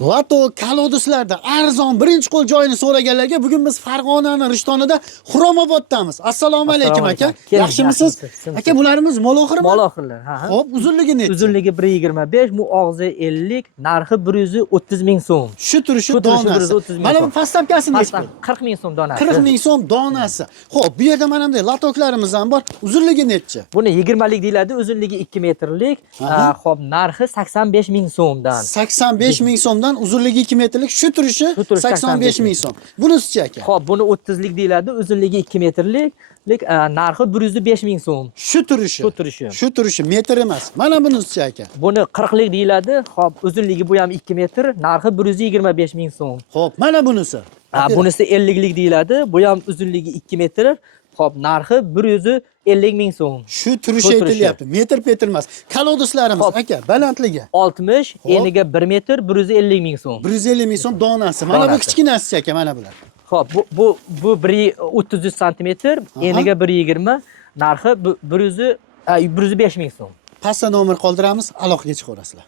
Lato kalodislarda arzon birinchi qo'l joyini so'raganlarga bugun biz Farg'onaning Rishtonida Xuromoboddamiz. Assalomu alaykum aka. Yaxshimisiz? Aka, bularimiz moloxirmi? Moloxirlar, ha. Xo'p, uzunligi necha? Uzunligi 1.25, bu og'zi 50, narxi 130 ming so'm. Shu turishi Shu turishi donasi. 130 ming Mana bu so'm. postavkasi necha? Pastdan 40 ming so'm donasi. 40 ming so'm donasi. Xo'p, bu yerda mana bunday latoklarimiz ham bor. Uzunligi necha? Buni 20 lik deyiladi, uzunligi 2 metrlik. Xo'p, narxi 85 ming so'mdan. 85 ming so'mdan, uzunligi 2 metrlik, shu turishi 85 ming so'm. Bunisi aka? Xo'p, buni 30 lik deyiladi, uzunligi 2 metrlik, narxi 105 ming so'm. Shu turishi. Shu turishi. Shu turishi metr emas. Mana bunisi aka? Buni 40 lik deyiladi. Xo'p, uzunligi bu ham 2 metr, narxi 125 ming so'm. Xo'p, mana bunisi? Bunisi 50 lik deyiladi. Bu ham uzunligi 2 metr. Xo'p, narxi 150 ming so'm. Shu turishi aytilyapti. Metr petr emas. Kalodislarimiz aka, balandligi 60, eniga 1 metr, 150 ming so'm. 150 ming so'm donasi. Mana bu kichkinasi aka, mana bular. Xo'p, bu 130 sm, eniga 120, narxi 105 ming so'm. Pastda nomer qoldiramiz, aloqaga chiqaverasizlar.